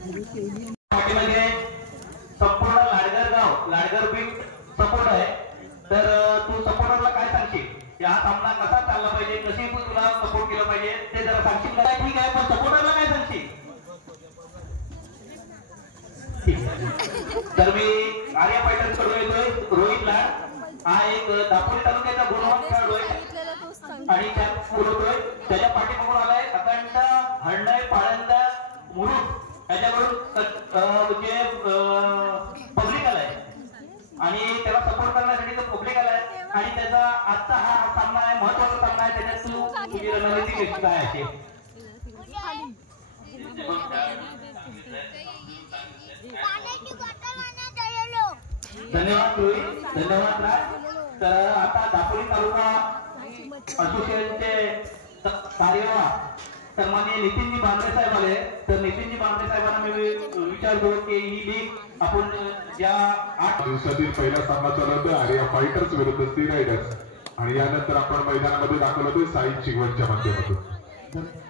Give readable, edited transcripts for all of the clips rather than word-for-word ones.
पाठीमागे संपूर्ण लाडगर गाव लाडगर बिग सपोर्ट आहे। तर तू सपोर्टरला काय सांगशील हा सामना कसा चालला पाहिजे, कशी तू तुला सपोर्ट केलं पाहिजे ते जरा सांगशील का? ठीक आहे, पण सपोर्टरला काय सांगशील? तर मी आर्या फायटर्स कडून येतोय रोहित लाड, हा एक दापोली तालुक्याचा गुणवान खेळाडू आहे आणि त्यात बोलतोय। त्याच्या पाठीमागून आलाय अखंड हंडाय पाळंदा मुरुड याच्याकडून म्हणजे पब्लिक आलाय आणि त्याला सपोर्ट करण्यासाठी तो पब्लिक आलाय आणि त्याचा आजचा हा सामना आहे, महत्वाचा सामना आहे। त्याच्यात तू तुझी रणनीती कशी काय आहे? धन्यवाद रोहित, धन्यवाद राज। तर आता दापोली तालुका असोसिएशनचे कार्यवाह सन्माननीय नितीनजी बांद्रे साहेब आले। तर नितीनजी बांद्रे साहेबांना मी विचारतो की ही लीग आपण ज्या 8 दिवसातील पहिला सामना चालू होता आर्या फायटर्स विरुद्ध सी रायडर्स आणि यानंतर आपण मैदानामध्ये दाखल होतो साई चिगवणच्या माध्यमातून।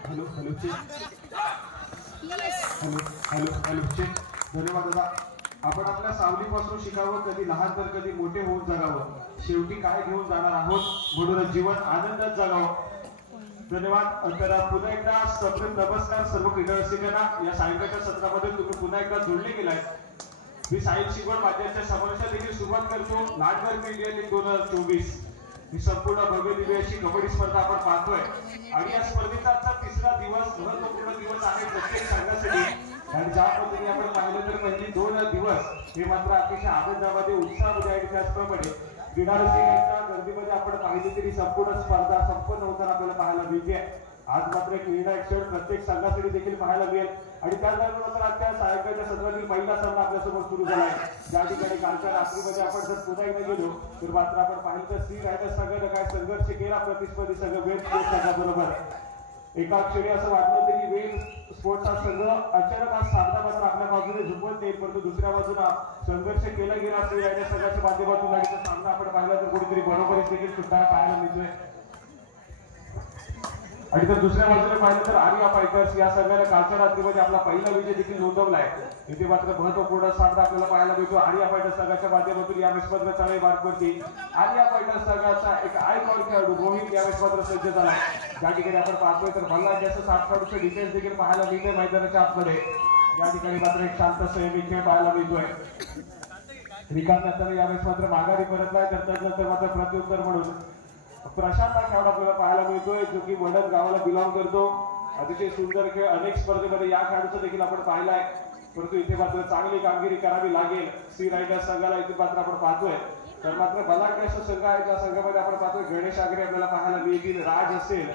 हॅलो हॅलो हॅलो हॅलो धन्यवाद दादा। आपण आपल्या सावलीपासून शिकावं, कधी लहान तर कधी मोठे होऊन जगावं, शेवटी काय घेऊन जाणार आहोत म्हणून जीवन आनंदात जगावं। धन्यवाद। तर पुन्हा एकदा सप्रेम नमस्कार सर्व क्रीडा रसिकांना। या सायंकाळच्या सत्रामध्ये तुम्ही पुन्हा एकदा जोडले गेलाय। मी साई शिकवण माध्यमाच्या समावेशात देखील सुरुवात करतो। लाडगर इंडिया लीग 2024 ही संपूर्ण भव्य दिव्य अशी कबड्डी स्पर्धा आपण पाहतोय आणि या स्पर्धेचा आजचा तिसरा दिवस महत्वपूर्ण दिवस आहे प्रत्येक संघासाठी। आणि ज्या पद्धतीने आपण पाहिलं तर पहिली 2 दिवस हे मात्र अतिशय आनंदामध्ये उत्साहामध्ये आणि त्याचप्रमाणे क्रीडा रसिकांच्या गर्दीमध्ये आपण पाहिली तरी संपूर्ण स्पर्धा संपन्न होताना आपल्याला पाहायला मिळते। आज मात्र क्रीडा क्षण प्रत्येक संघासाठी देखील पाहायला मिळेल आणि त्याचबरोबर मात्र आजच्या सायंकाळच्या सत्रातील पहिला सामना आपल्यासमोर सुरू झाला आहे। ज्या ठिकाणी कालच्या रात्रीमध्ये आपण जर पुन्हा एकदा गेलो तर मात्र आपण पाहिलं तर सी रायडर्स संघाने काय संघर्ष केला प्रतिस्पर्धी संघ वेब स्पोर्ट्स संघाबरोबर। एका क्षणी असं वाटलं तरी वेब स्पोर्ट्स हा संघ अचानक आज सामना मात्र आपल्या बाजूने झुकवत येईल, परंतु दुसऱ्या बाजूला संघर्ष केला गेला सी रायडर्स संघाच्या माध्यमातून आणि तो सामना आपण पाहिला तर कुठेतरी बरोबरीच देखील सुद्धा पाहायला मिळतोय। आणि तर दुसऱ्या बाजूला पाहिलं तर आर्या फायटर्स या संघाने कालच्या रात्रीमध्ये आपला पहिला विजय देखील नोंदवलाय। इथे मात्र महत्वपूर्ण सामना आपल्याला पाहायला मिळतो आर्या फायटर्स संघाच्या माध्यमातून। या मॅचमध्ये चांगली मार्कवरती आर्या फायटर्स संघाचा एक आयकॉन खेळाडू रोहित या मॅचमध्ये सज्ज झाला। ज्या ठिकाणी आपण पाहतोय तर भल्ला जास्त 7 खेळाडूचे डिटेल्स देखील पाहायला मिळते मैदानाच्या आतमध्ये। या ठिकाणी मात्र एक शांत संयमी खेळ पाहायला मिळतोय। रिकाम नंतर या मॅच मात्र माघारी परतलाय तर त्यानंतर मात्र प्रत्युत्तर म्हणून प्रशांत हा खेळाडू आपल्याला पाहायला मिळतोय जो की वडद गावाला बिलॉंग करतो। अतिशय सुंदर खेळ अनेक स्पर्धेमध्ये या खेळाडूचा देखील आपण पाहिलाय, परंतु इथे मात्र चांगली कामगिरी करावी लागेल सी रायडर्स संघाला। इथे मात्र आपण पाहतोय तर मात्र बलाढ्य संघ आहे ज्या संघामध्ये आपण पाहतोय गणेश आगरे आपल्याला पाहायला मिळतील, राज असेल,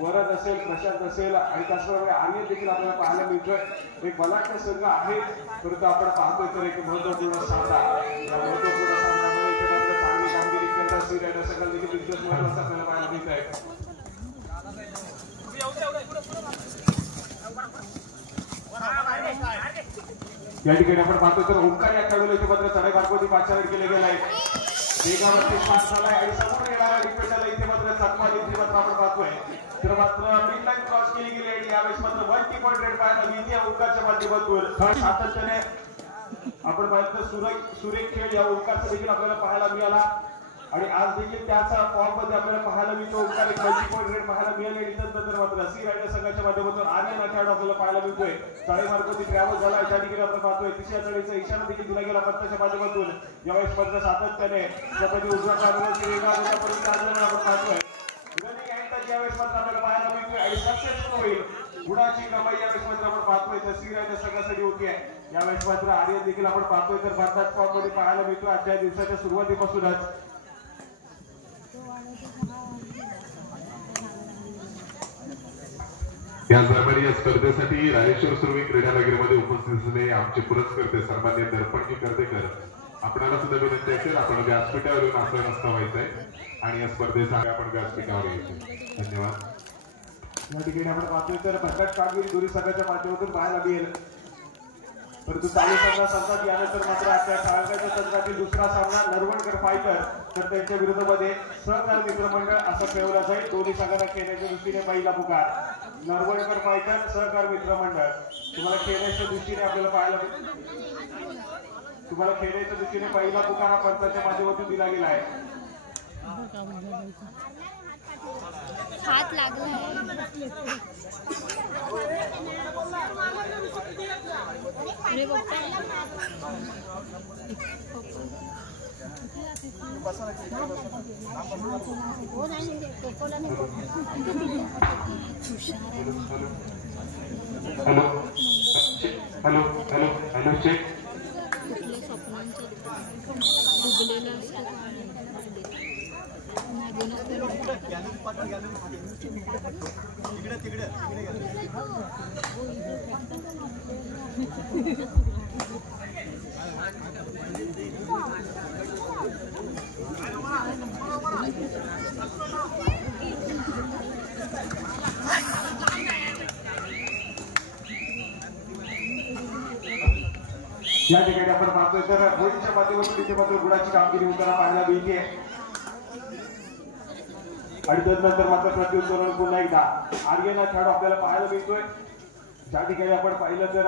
वरद असेल, प्रशांत असेल आणि त्याचप्रमाणे आर्य देखील आपल्याला पाहायला मिळतोय। एक बलाढ्य संघ आहे, परंतु आपण पाहतोय तर एक महत्वपूर्ण सामना या महत्वपूर्ण सामन्यामध्ये इथे मात्र चांगली कामगिरी करतात सी रायडर्स संघाला देखील तितकंच महत्वाचं आपल्याला पाहायला मिळत आहे। या ठिकाणी आपण पाहतोय तर ओंकार या खेळाडूला इथे मात्र चढाई मार्गावरती पाचारण केले गेले आहे। वेगावरती पास झालाय आणि समोर येणाऱ्या डिफेंडरला इथे मात्र चकमा इथे मात्र आपण पाहतोय तर मात्र मिड लाईन क्रॉस केली गेली आणि यावेळेस मात्र 1 पॉइंट रेड पाहायला मिळते ओंकारच्या माध्यमातून। सातत्याने आपण पाहिलं सुरेख खेळ या ओंकारचा देखील आपल्याला पाहायला मिळाला आणि आज देखील त्याचा फॉर्म मध्ये आपल्याला पाहायला मिळतो। ओंकार एक 1 पॉइंट रेड पाहायला मिळाले आणि नंतर मात्र सी रायडर्स संघाच्या माध्यमातून आर्या खेळाडू आपल्याला पाहायला मिळतोय। चढाई मार्गावरती ट्रॅव्हल झाला ज्या ठिकाणी आपण पाहतोय तिसऱ्या चढाईचा इशारा देखील दिला गेला पंचाच्या माध्यमातून। यावेळेस मात्र सातत्याने कधी उजव्या बाजूला वेगापर्यंत आपण पाहतोय रनिंग अँगल यावेळेस मात्र आपल्याला पाहायला मिळतोय आणि सक्सेसफुल होईल गुणाची कमाई यावेळेस मात्र आपण पाहतोय तर सी रायडर्स संघासाठी होती आहे। यावेळेस मात्र आर्य देखील आपण पाहतोय तर भारतात फॉर्म मध्ये पाहायला मिळतोय आजच्या दिवसाच्या सुरुवातीपासूनच। या दरम्यान या स्पर्धेसाठी राजेश्वर सुरवी क्रीडा नगरीमध्ये उपस्थित असणे आमचे पुरस्कर्ते सन्माननीय दर्पणजी कर्देकर आपल्याला सुद्धा विनंती असेल आपण व्यासपीठावर येऊन असं नसतं व्हायचंय आणि या स्पर्धेसाठी आपण व्यासपीठावर यायचं। धन्यवाद। या ठिकाणी आपण पाहतोय तर भरकट कामगिरी दोन्ही संघाच्या माध्यमातून पाहायला मिळेल, परंतु चालू सामना संपत यानंतर मात्र आजच्या सायंकाळच्या सत्रातील दुसरा सामना नरवणकर फायटर तर त्यांच्या विरोधामध्ये सहकार मित्र मंडळ असं खेळवला जाईल. दोन्ही संघांना खेळण्याच्या दृष्टीने पहिला पुकार नरवडकर फायटर सहकार मित्र मंडळ. तुम्हाला खेळण्याच्या दृष्टीने आपल्याला पाहायला तुम्हाला खेळण्याच्या दृष्टीने पहिला पुकार हा पंचाच्या माध्यमातून दिला गेला आहे. हात लागला हॅलो हॅलो हॅलो चेक. या ठिकाणी आपण पाहतोय तर होळीच्या माध्यमातून तिथे मात्र गुणाची कामगिरी होताना पाहायला मिळते. आणि त्यानंतर मात्र प्रत्युत्तर पुन्हा एकदा आर्यन खेळाडू आपल्याला पाहायला मिळतोय. ज्या ठिकाणी आपण पाहिलं तर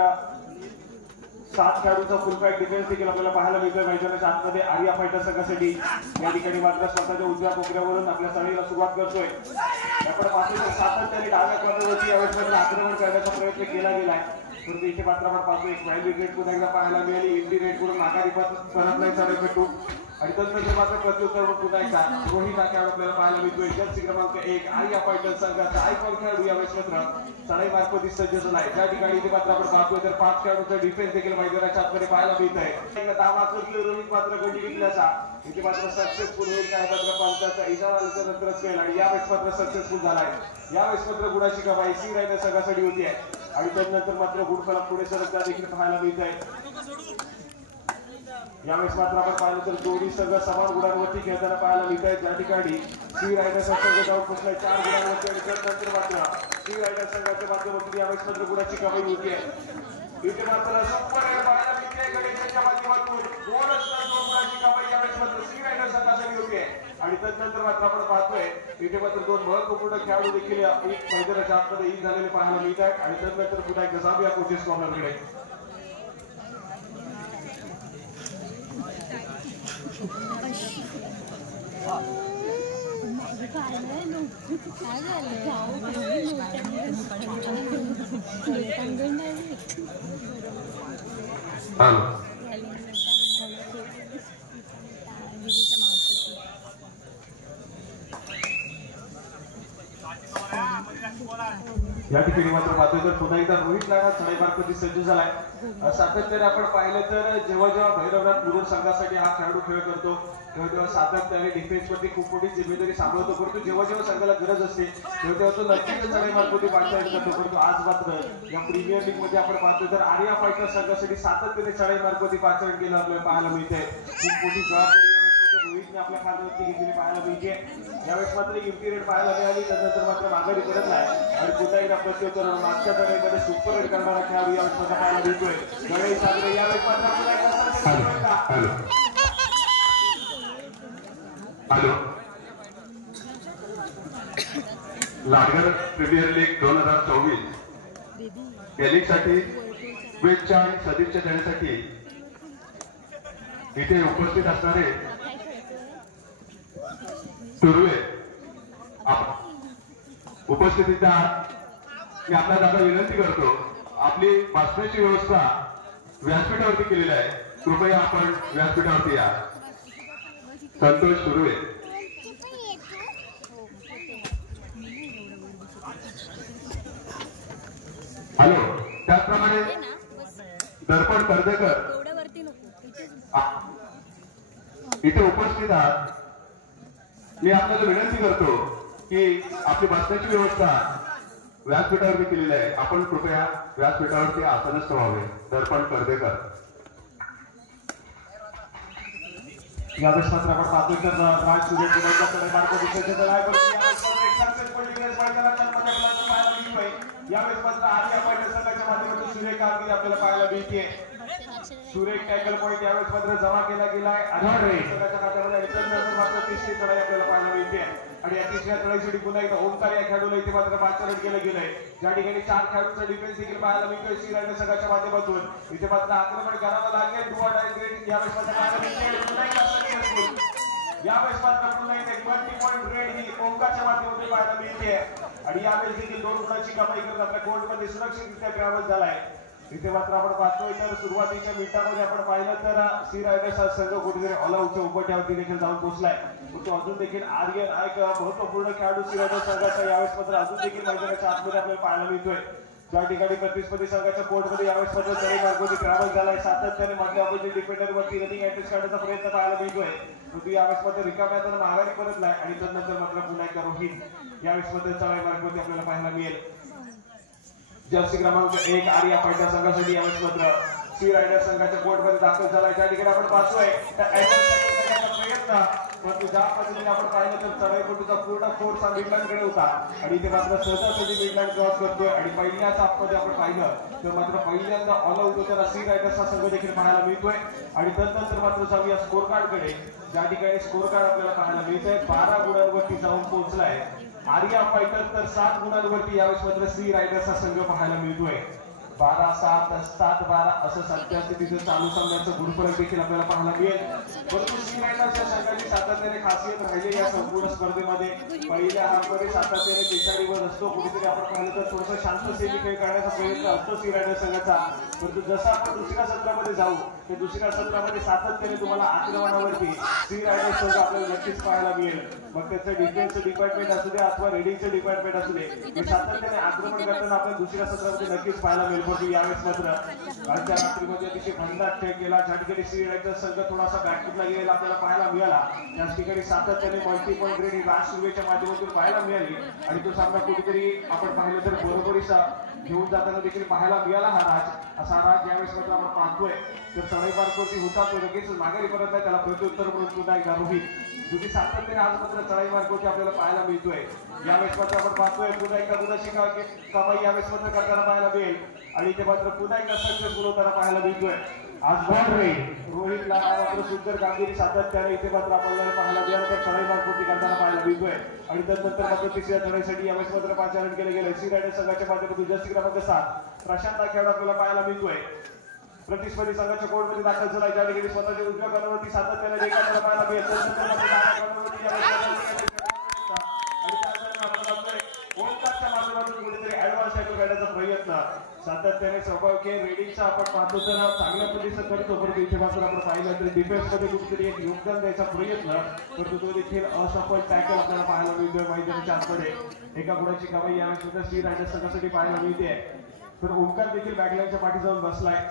7 खेळाडूंचा फुल पॅक डिफेन्स देखील आपल्याला पाहायला मिळतोय. मैदानाच्या आतमध्ये आर्या फायटर संघासाठी या ठिकाणी मात्र स्वतःच्या उजव्या कोपऱ्यावरून आपल्या सळीला सुरुवात करतोय. आपण पाहतोय सातत्याने डाव्या कोपऱ्यावरती यावेळेस आक्रमण करण्याचा प्रयत्न केला गेलाय. परंतु इथे मात्र आपण पाहतोय एक व्हाईट रेड पुन्हा एकदा पाहायला मिळाली. इंडी रेड करून माघारी परत नाही चालू भेटू. आणि त्यानंतर मात्र प्रत्युत्तर पुन्हा एकदा रोहित खेळाडू आपल्याला पाहायला मिळतोय. जर्सी क्रमांक 1 आर्या फायटर संघाचा आयकॉन खेळाडू यावेळेस मात्र चढाई मार्फत सज्ज झाला आहे. ज्या ठिकाणी इथे मात्र आपण पाहतोय तर 5 खेळाडूंचा डिफेन्स देखील मैदानाच्या आतमध्ये पाहायला मिळत आहे. एकदा 10 मार्क रोहित मात्र गंडी विकल्याचा इथे मात्र सक्सेसफुल होईल काय मात्र पंचाचा इशारा आल्याच्या नंतरच कळेल. आणि यावेळेस मात्र सक्सेसफुल झालाय. यावेळेस मात्र गुणाची कमाई सी रायडर संघासाठी होती आहे. आणि त्यानंतर मात्र गुडफलक पुढे सरकता देखील पाहायला मिळत आहे. यावेळेस मात्र आपण पाहिलं तर दोन्ही संघ समान गुणांवरती खेळताना पाहायला मिळत आहेत. ज्या ठिकाणी सी रायडर संघ जाऊन पोहोचलाय 4 गुणांवरती. आणि त्यानंतर मात्र सी रायडर संघाच्या माध्यमातून यावेळेस मात्र गुणाची कमाई होती आहे. इथे मात्र सुपर पाहायला मिळते गणेशाच्या माध्यमातून 2 गुणाची कमाई यावेळेस मात्र सी रायडर संघासाठी होती आहे. आणि त्यानंतर मात्र आपण पाहतोय इथे मात्र 2 महत्वपूर्ण खेळाडू देखील मैदानाच्या आतमध्ये इन झालेले पाहायला मिळत आहेत. आणि त्यानंतर पुन्हा एकदा जाऊया कोचेस कॉर्नरकडे. या ठिकाणी मात्र पाहतोय तर पुन्हा एकदा रोहित लाडा चढाई मार्फत सज्ज झालाय. सातत्याने आपण पाहिलं तर जेव्हा जेव्हा भैरवनाथ मुरुड संघासाठी हा खेळाडू खेळ करतो तेव्हा सातत्याने डिफेन्स वरती खूप मोठी जिम्मेदारी सांभाळतो. परंतु जेव्हा जेव्हा संघाला गरज असते तेव्हा तो नक्कीच चढाई मार्फत वाटचाल करतो. परंतु आज मात्र या प्रीमियर लीग मध्ये आपण पाहतोय तर आर्या फायटर संघासाठी सातत्याने चढाई मार्फत वाटचाल केलं आपल्याला पाहायला मिळते. खूप मोठी जबाबदारी रोहितने आपल्या खांद्यावरती घेतलेली पाहायला मिळते. यावेळेस मात्र इम्पी रेड पाहायला मिळाली. त्यानंतर मात्र माघारी परत नाही. आणि पुन्हा एकदा प्रत्युत्तर मागच्या चढाईमध्ये सुपर रेड करणारा खेळाडू यावेळेस मात्र पाहायला मिळतोय. गणेश सागरे यावेळेस मात्र पुन्हा एकदा हॅलो लाडगर प्रीमियर लीग 2024 या लीग साठी शुभेच्छा आणि सदिच्छा देण्यासाठी इथे उपस्थित असणारे सुर्वे उपस्थितीचा मी आपल्या दादा विनंती करतो. आपली बसण्याची व्यवस्था व्यासपीठावरती केलेली आहे. कृपया आपण व्यासपीठावरती या. संतोष सुर्वे. हॅलो त्याचप्रमाणे दर्पण कर्देकर इथे उपस्थित आहात. मी आपल्याला विनंती करतो की आपली बसण्याची व्यवस्था व्यासपीठावरती केलेली आहे. आपण कृपया व्यासपीठावरती आसनस्थ व्हावे. दर्पण कर्देकर. यावेळेस मात्र आपण पाहतोय तर राज सूर्यकडे मार्ग दिसत यावेळेस मात्र आर्या फायटर संघाच्या माध्यमातून सूर्य कामगिरी आपल्याला पाहायला मिळते. सुरेख टॅकल पॉईंट यावेळेस मात्र जमा केला गेलाय आणि संघाच्या खात्यामध्ये मात्र तिसरी चढाई आपल्याला पाहायला मिळते आणि या तिसऱ्या चढाईसाठी पुन्हा एकदा ओमकार या खेळाडूला इथे मात्र पाचारण केलं गेलंय ज्या ठिकाणी 4 खेळाडूंचा डिफेन्स देखील पाहायला मिळतोय श्रीराणे संघाच्या माध्यमातून इथे मात्र आक्रमण करावं लागेल डू ऑर डाय ग्रेड यावेळेस मात्र पाहायला मिळते यावेळेस मात्र पुन्हा एकदा 20 पॉईंट रेड ही ओमकारच्या माध्यमातून पाहायला मिळते आणि यावेळेस देखील 2 गुणांची कमाई करत आपल्या कोर्टमध्ये सुरक्षितरित्या ट्रॅव्हल झालाय इथे मात्र आपण पाहतोय तर सुरुवातीच्या मिनिटांमध्ये आपण पाहिलं तर श्रीरायडर्स संघ कुठेतरी ऑल आउटच्या उपाट्यावरती देखील जाऊन पोहोचलाय तो अजून देखील आर्यन एक महत्वपूर्ण खेळाडू श्रीरायडर्स संघाचा यावेळेस मात्र अजून देखील मैदानाच्या आतमध्ये आपल्याला पाहायला मिळतोय ज्या ठिकाणी प्रतिस्पर्धी संघाच्या कोर्टमध्ये यावेळेस मात्र चढाई मार्गावरती ट्रॅव्हल झालाय सातत्याने मधल्या ऑपोजिट डिफेंडरवरती रनिंग अटॅक काढण्याचा प्रयत्न पाहायला मिळतोय तो यावेळेस मात्र रिकाम्या तर माघारी परतलाय आणि त्यानंतर मात्र पुन्हा एकदा रोहित यावेळेस मात्र चढाई मार्गावरती आपल्याला पाहायला मिळेल जर्सी क्रमांक 1 आर्या पायटा संघासाठी यावेळेस मात्र श्रीरायडर्स संघाच्या कोर्टमध्ये दाखल झालाय त्या ठिकाणी आपण पाहतोय प्रयत्न परंतु ज्या पद्धतीने आपण पाहिलं तर चढाईपटूचा पूर्ण फोर्स हा मिडलँडकडे होता आणि इथे मात्र सहजासहजी मिडलँड क्रॉस करतोय आणि पहिल्याच हाफमध्ये आपण पाहिलं तर मात्र पहिल्यांदा ऑल आउट होताना श्रीरायडर्सचा संघ देखील पाहायला मिळतोय आणि त्यानंतर मात्र जाऊया स्कोर कार्डकडे ज्या ठिकाणी स्कोर कार्ड आपल्याला पाहायला मिळतंय 12 गुणांवरती जाऊन पोहोचलाय आर्या फायटर तर 7 गुणांवरती यावेळेस मात्र श्रीरायडर्सचा संघ पाहायला मिळतोय 12-7 7-12 असं सध्यास्थितीचं चालू सामन्याचं गुणफलक देखील आपल्याला पाहायला मिळेल परंतु श्रीरायडर्सच्या संघाची सातत्याने खासियत राहिलेली या संपूर्ण स्पर्धेमध्ये पहिल्या हाफमध्ये सातत्याने पिछाडीवर असतो कुठेतरी आपण पाहिलं तर थोडंसं शांत सेमी खेळ करण्याचा प्रयत्न असतो श्रीरायडर्स संघाचा परंतु जसं आपण दुसऱ्या सत्रामध्ये जाऊ तर दुसऱ्या सत्रामध्ये सातत्याने तुम्हाला आक्रमणावरती श्रीरायडर्स संघ आपल्याला नक्कीच पाहायला मिळेल मग त्याचं डिफेन्सचं डिपार्टमेंट असू दे अथवा रेडिंगचं डिपार्टमेंट असू दे हे सातत्याने आक्रमण करताना आपल्याला दुसऱ्या सत्रामध्ये नक्कीच पाहायला मिळेल परंतु यावेळेस मात्र कालच्या रात्रीमध्ये अतिशय भन्नाट खेळ केला ज्या ठिकाणी श्रीरायडर्स संघ थोडासा बॅकफुटला गेलेला आपल्याला पाहायला मिळाला त्याच ठिकाणी सातत्याने मल्टी पॉईंट रेड ही राज सुर्वेच्या माध्यमातून पाहायला मिळाली आणि तो सामना कुठेतरी आपण पाहिलं तर बरोबरीचा घेऊन जाताना देखील पाहायला मिळाला हा राज असा राज यावेळेस मात्र आपण पाहतोय तर चढाई मार्गावरती होता तो लगेच माघारी परत नाही त्याला प्रत्युत्तर म्हणून पुन्हा एकदा रोहित दुसरी सातत्याने आज मात्र चढाई मार्गावरती आपल्याला पाहायला मिळतोय यावेळेस मात्र आपण पाहतोय पुन्हा एकदा गुणाची कमाई यावेळेस मात्र करताना पाहायला मिळेल आणि ते मात्र पुन्हा एकदा सक्सेसफुल होताना पाहायला मिळतोय आज रोहितला मात्र सुंदर कामगिरी सातत्याने इथे मात्र आपल्याला पाहायला मिळालं तर चढाई मार्गावरती करताना पाहायला मिळतोय आणि त्यानंतर मात्र तिसऱ्या चढाईसाठी यावेळेस मात्र पाचारण केले गेले श्रीरायडर्स संघाच्या माध्यमातून जर्सी क्रमांक 7 प्रशांत खेळाडू आपल्याला पाहायला मिळतोय प्रतिस्पर्धी संघाच्या कोर्टमध्ये दाखल झाला ज्या ठिकाणी स्वतःच्या उजव्या कानावरती सातत्याने रेखाटला पाहायला मिळेल ओमकारच्या माध्यमातून कुठेतरी ऍडव्हान्स टॅकल करण्याचा प्रयत्न सातत्याने स्वाभाविक रेडिंगचा आपण पाहतो तर चांगल्या पद्धतीचं करतो परंतु इथे मात्र आपण पाहिलं तर डिफेन्स मध्ये कुठेतरी एक योगदान द्यायचा प्रयत्न परंतु तो देखील असफल टॅकल आपल्याला पाहायला मिळतोय मैदानाच्या आतमध्ये एका गुणाची कमाई यावेळेस सुद्धा श्रीरायडर्स संघासाठी पाहायला मिळते तर ओमकार देखील बॅकलाईनच्या पाठी जाऊन बसलाय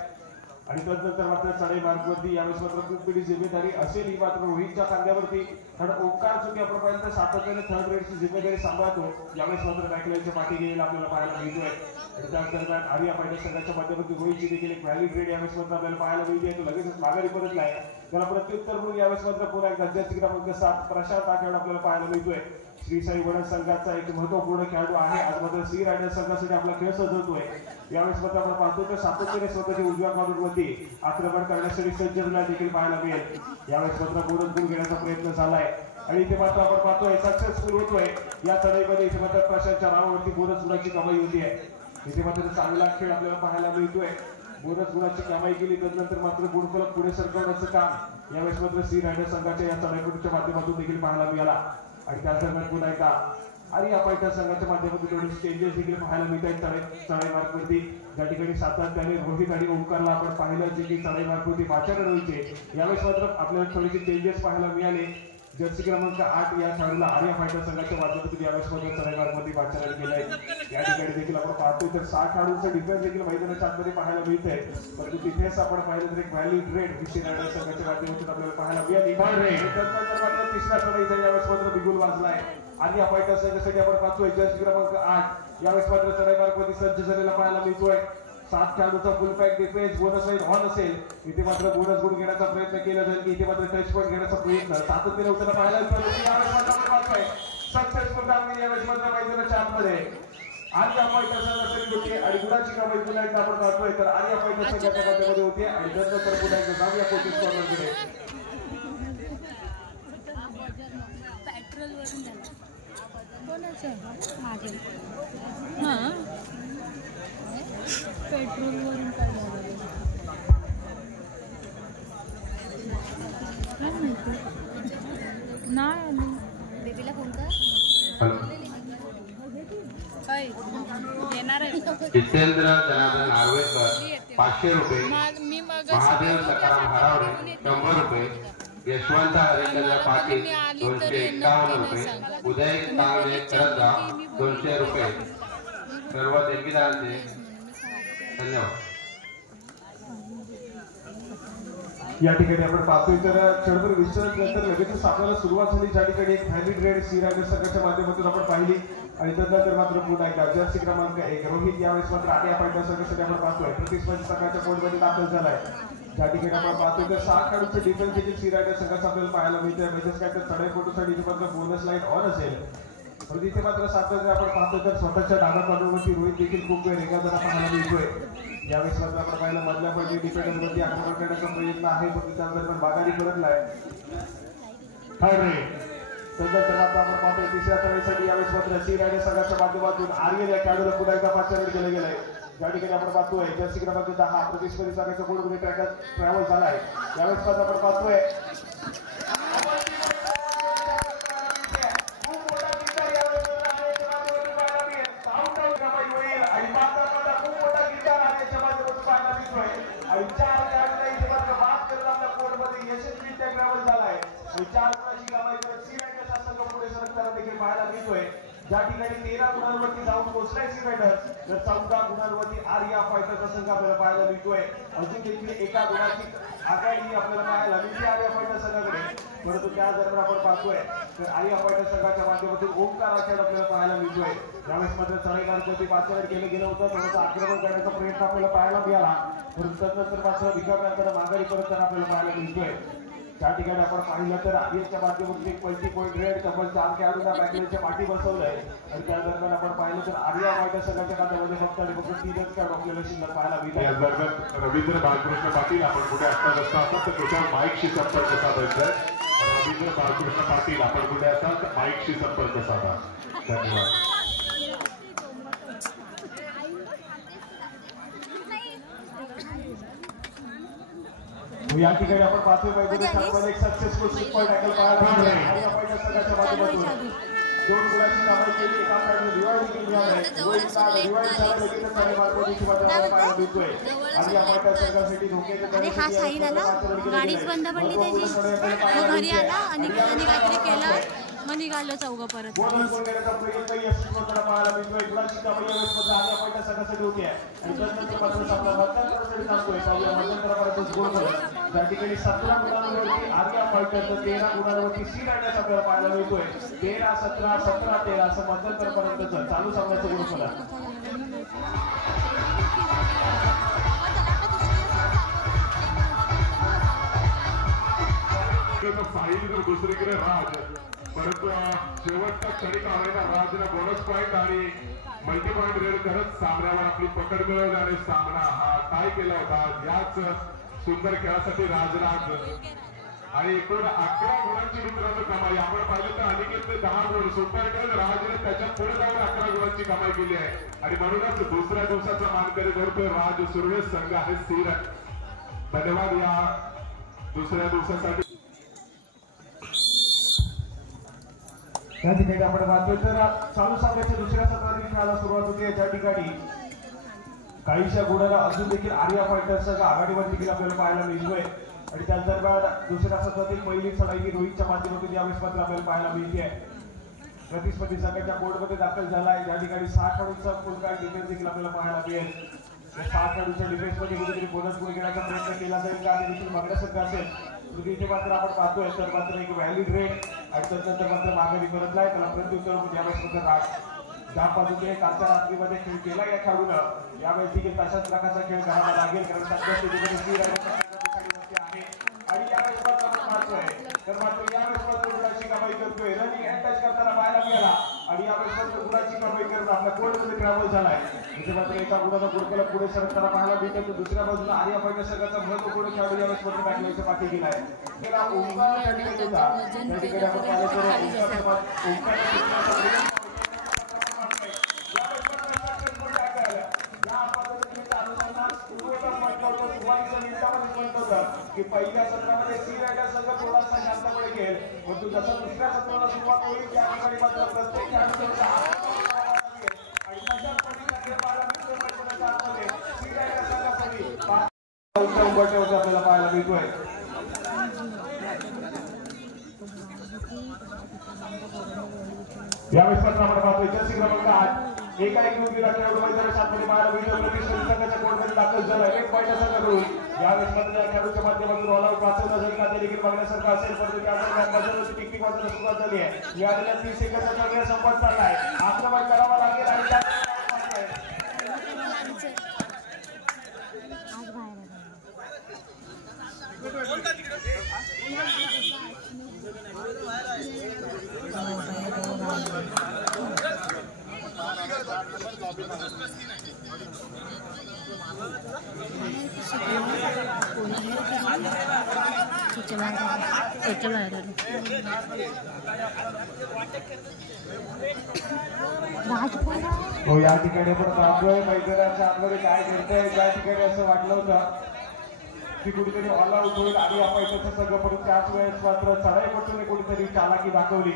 आणि त्यानंतर मात्र चढाई मार्गावरती यावेळेस मात्र खूप मोठी जिम्मेदारी असेल ही मात्र रोहितच्या खांद्यावरती कारण ओंकार चुकी आपण पाहिलं सातत्याने थर्ड रेडची जिम्मेदारी सांभाळतो यावेळेस मात्र बॅकलाईनच्या पाठी गेलेला आपल्याला पाहायला मिळतोय आणि त्याच दरम्यान आर्या पायटा संघाच्या माध्यमातून रोहितची देखील एक व्हॅलिड रेड यावेळेस मात्र आपल्याला पाहायला मिळते तो लगेच माघारी परतलाय त्याला प्रत्युत्तर म्हणून यावेळेस मात्र पुन्हा एकदा जर्सी क्रमांक 7 प्रशांत खेळाडू आपल्याला पाहायला मिळतोय श्री साई वडद संघाचा एक महत्वपूर्ण खेळाडू आहे आज मात्र श्रीरायडर्स संघासाठी आपला खेळ सजवतोय यावेळेस मात्र आपण पाहतो तर सातत्याने स्वतःच्या उजव्या कॉर्नरवरती आक्रमण करण्यासाठी सज्जला देखील पाहायला मिळेल यावेळेस मात्र बोनस गुण घेण्याचा प्रयत्न झालाय आणि इथे मात्र आपण पाहतोय सक्सेसफुल होतोय या चढाईमध्ये इथे मात्र प्रशांतच्या नावावरती बोनस गुणाची कमाई होती आहे इथे मात्र चांगला खेळ आपल्याला पाहायला मिळतोय बोनस गुणाची कमाई केली त्यानंतर मात्र गुणफलक पुढे सरकवण्याचं काम यावेळेस मात्र श्रीरायडर्स संघाच्या या चढाईपटूच्या माध्यमातून देखील पाहायला मिळाला आणि त्या दरम्यान पुन्हा एकदा आणि या पायटा संघाच्या माध्यमातून थोडी चेंजेस देखील पाहायला मिळत आहेत चढाई मार्गावरती ज्या ठिकाणी सातत्याने रोहित आणि ओमकारला आपण पाहिलं जे की चढाई मार्गावरती पाचारण व्हायचे यावेळेस मात्र आपल्याला थोडेसे चेंजेस पाहायला मिळाले जर्सी क्रमांक 8 या खेळाडूला आर्या फायटर संघाच्या माध्यमातून यावेळेस मध्ये चढाई मार्गावरती पाचारण केलंय या ठिकाणी देखील आपण पाहतोय तर 6 खेळाडूंचं डिफेन्स देखील मैदानाच्या आतमध्ये पाहायला मिळतंय परंतु तिथेच आपण पाहिलं तर एक व्हॅलिड रेड श्रीरायडर्स संघाच्या माध्यमातून आपल्याला पाहायला मिळाली त्यानंतर मात्र तिसऱ्या चढाईचा यावेळेस मात्र बिगुल वाजलाय आणि या फायटर संघासाठी आपण पाहतोय जर्सी क्रमांक 8 यावेळेस मात्र चढाई मार्गावरती सज्ज झालेला पाहायला मिळतोय 7 खेळाडूचा फुल pack defence bonus line on असेल इथे मात्र बोनस गुण घेण्याचा प्रयत्न केला जाईल की इथे मात्र टच पॉईंट घेण्याचा प्रयत्न सातत्याने होताना पाहायला मिळतोय सक्सेसफुल कामगिरी यावेळेस मात्र मैदानाच्या आतमध्ये आर्या फायटर संघासाठी होती आणि गुणाची कमाई पुन्हा एकदा आपण पाहतोय तर आर्या फायटर संघाच्या माध्यमातून होती आणि त्यानंतर पुन्हा जाऊया कोचेस कॉर्नरकडे. पेट्रोल वरून झालं कोणाचं मागे हां पेट्रोल वरून काय झालं नाही बेबीला फोन कर. येणार आहे जितेंद्र जनार्दन नार्वेकर 500 रुपये. महादेव सकाराम हरावरे 100 रुपये. यशवंत हरिचंद्र पाटील 251 रुपये. उदय कांगणे करंजा 200 रुपये. सर्व देणगीदारांचे धन्यवाद. या ठिकाणी आपण पाहतोय तर क्षणभर विश्रांती नंतर लगेचच आपल्याला सुरुवात झाली. ज्या ठिकाणी एक व्हॅलिड रेड सी रायडर संघाच्या माध्यमातून आपण पाहिली आणि त्यानंतर मात्र पुन्हा एकदा जर्सी क्रमांक 1 रोहित यावेळेस मात्र आधी फायटर संघासाठी आपण पाहतोय प्रतिस्पर्धी संघाच्या कोर्टमध्ये दाखल झालाय. ज्या ठिकाणी आपण पाहतोय तर 6 खेळाडूंचे डिफेन्स देखील सी रायडर संघाचा आपल्याला पाहायला मिळतोय. म्हणजे काय तर चढाई फोटोसाठी मात्र बोनस लाईन ऑन असेल. पण तिथे मात्र सातत्याने आपण पाहतो तर स्वतःच्या डाव्या बाजूवरती रोहित देखील खूप वेळ एखादा पाहायला मिळतोय. यावेळेस मात्र आपण पाहिलं मधल्या पडली डिफेंडरवरती आक्रमण करण्याचा प्रयत्न आहे पण त्या दरम्यान माघारी परतलाय. त्यानंतर मात्र आपण पाहतोय तिसऱ्या तळेसाठी यावेळेस मात्र सी रायडर संघाच्या माध्यमातून आर्यन या खेळाडूला पुन्हा एकदा पाचारण केलं गेलंय. ज्या ठिकाणी आपण पाहतोय जर्सी क्रमांक 10 प्रतिस्पर्धी संघाच्या कोर्टमध्ये ट्रॅव्हल झालाय. यावेळेस मात्र आपण पाहतोय ज्या ठिकाणी 13 गुणांवरती जाऊन पोहोचलाय सी रायडर तर 14 गुणांवरती आर्या फायटरचा संघ आपल्याला पाहायला मिळतोय. अजून देखील एका गुणाची आघाडी आपल्याला पाहायला मिळते आर्या फायटर संघाकडे. परंतु त्या दरम्यान आपण पाहतोय तर आर्या फायटर संघाच्या माध्यमातून ओमकार आखेड आपल्याला पाहायला मिळतोय. यावेळेस मात्र चढाईवरती पाचारण केलं गेलं होतं थोडंसं आक्रमण करण्याचा प्रयत्न आपल्याला पाहायला मिळाला परंतु त्यानंतर मात्र विक्रमांकडे माघारी परत आपल्याला पाहायला मिळतोय. त्या ठिकाणी आपण पाहिलं तर आर्यनच्या माध्यमातून एक मल्टी पॉईंट रेड तब्बल 4 खेळाडूंना बॅकलाईनच्या पाठी बसवलंय आणि त्या दरम्यान आपण पाहिलं तर आर्या फायटर संघाच्या खात्यामध्ये फक्त 3च खेळाडू आपल्याला शिल्लक पाहायला मिळतात. या दरम्यान रवींद्र बाळकृष्ण पाटील आपण कुठे असतात तर त्याच्या माईकशी संपर्क साधायचा आहे. रवींद्र बाळकृष्ण पाटील आपण कुठे असतात माईकशी संपर्क साधा. धन्यवाद. या ठिकाणी आपण पाहतोय मैदानामध्ये एक सक्सेसफुल सुपर टॅकल पाहायला मिळाले. आर्या फायटर संघाच्या माध्यमातून 2 गुणांची कमाई केली. एका खेळाडूने रिवाइंड देखील मिळाले. रोहितला रिवाइंड झाला लगेचच साडेबाराची पाहायला मिळतोय. आर्या फायटर संघासाठी धोक्याचे अरे हा साईन आला गाडीच बंद पडली त्याची तो घरी आला आणि काहीतरी केलं मग निघालो चौघं परत. बोनस गोल करण्याचा प्रयत्न यशस्वी पाहायला मिळतोय. गुणांची कमाई यावेळेस मात्र आर्या फायटर संघासाठी होती आहे आणि त्यानंतर मात्र आपला मध्यंतरासाठी सांगतोय पाहूया मध्यंतरापर्यंत गोल करत. त्या ठिकाणी 17 गुणांवरती आर्या फायटर तर 13 गुणांवरती सी रायडर्स आपल्याला पाहायला मिळतोय. 13, 17, 17, 13 असं मध्यंतरापर्यंत चालू सामन्याचं गुण फलक. साहिल तर दुसरीकडे राज परंतु शेवटचा क्षणी का होईना राजने बोनस पॉईंट आणि मल्टी पॉईंट रेड करत सामन्यावर आपली पकड मिळवली आणि सामना हा काय केला होता. याच सुंदर खेळासाठी राजराज आणि एकूण 11 गुणांची मित्रांनो कमाई आपण पाहिलं तर अनिकेतने 10 गुण सुपर रेड राजने त्याच्या पुढे जाऊन 11 गुणांची कमाई केली आहे आणि म्हणूनच दुसऱ्या दिवसाचा मानकरी ठरतोय राज सुर्वे संघ आहे सीर. धन्यवाद या दुसऱ्या दिवसासाठी. त्या ठिकाणी आपण पाहतोय तर चालू सामन्याच्या दुसऱ्या सत्रातील खेळाला सुरुवात होते. त्या ठिकाणी काहीशा गुणाला अजून देखील आर्या फायटर संघ आघाडीवर देखील आपल्याला पाहायला मिळतोय आणि त्या दरम्यान दुसऱ्या सत्रातील पहिली चढाई रोहितच्या माध्यमातून यावेळेस मात्र आपल्याला पाहायला मिळते आहे. प्रतिस्पर्धी संघाच्या कोर्टमध्ये दाखल झाला आहे. त्या ठिकाणी 6 खेळाडूंचा फुल काय डिफेन्स देखील आपल्याला पाहायला मिळेल. 5 खेळाडूंच्या डिफेन्समध्ये कुठेतरी बोनस गुण घेण्याचा प्रयत्न केला जाईल का आणि देखील मागण्यासारखं असेल. इथे मात्र आपण पाहतोय तर मात्र एक व्हॅलिड रेड आणि त्यानंतर मात्र माघारी परतलाय. त्याला प्रत्युत्तर यावेळेस मात्र राज ज्या पद्धतीने कालच्या रात्रीमध्ये खेळ केला या खेळाडूनं यावेळेस देखील तशाच प्रकारचा खेळ करावा लागेल कारण सध्या स्थितीमध्ये सी रायडर आहे आणि यावेळेस मात्र आपण पाहतोय तर मात्र यावेळेस मात्र गुणाची कमाई करतोय. रनिंग हँड टच करताना पाहायला मिळाला आणि यावेळेस मात्र गुणाची कमाई करत आपल्या कोर्टमध्ये ट्रॅव्हल झालाय. इथे मात्र एका गुणाचा गुडकला पुढे सरकताना पाहायला मिळतं तर दुसऱ्या बाजूला आर्या फायटर संघाचा महत्वपूर्ण खेळाडू यावेळेस यावेळेस मात्र बॅकलाईनच्या पाठी गेलाय. गेला ओंकार त्या ठिकाणी होता. त्या ठिकाणी आपण पाहिलं तर की पहिल्या सत्रामध्ये सी रायडर संघ थोडासा शांतपणे खेळ, परंतु जसं दुसऱ्या सत्राला सुरुवात होईल त्या ठिकाणी मात्र प्रत्येक खेळाडूचा आणि तशाच पद्धतीचा खेळ पाहायला मिळतोय. सी रायडर संघासाठी उभं आपल्याला पाहायला मिळतोय. यावेळेस मात्र आपण पाहतोय जर्सी क्रमांक 8 एका एक मुलीला खेळाडू मैदानात आतमध्ये पाहायला मिळतोय. प्रतिस्पर्धी संघाच्या कोर्टमध्ये दाखल झाला. एक पॉईंट संघाकडून यावेळेस मात्र या खेळाडूच्या माध्यमातून ऑल आउट वाचवला जाईल का ते देखील बघण्यासारखं असेल. परंतु त्या दरम्यान मधूनच टिकटिक वाजवण्यास सुरुवात झाली आहे. मिळालेल्या 30 सेकंदाचा वेळ संपत चाललाय. आक्रमण करावा लागेल आणि हो या ठिकाणी पण पाहतोय मैदानाच्या आतमध्ये काय घडतंय. ज्या ठिकाणी असं वाटलं होतं की कुठेतरी ऑल आउट होईल आणि आपण त्याचं सगळं परत त्याच वेळेस मात्र चढाईपटून कुठेतरी चालाकी दाखवली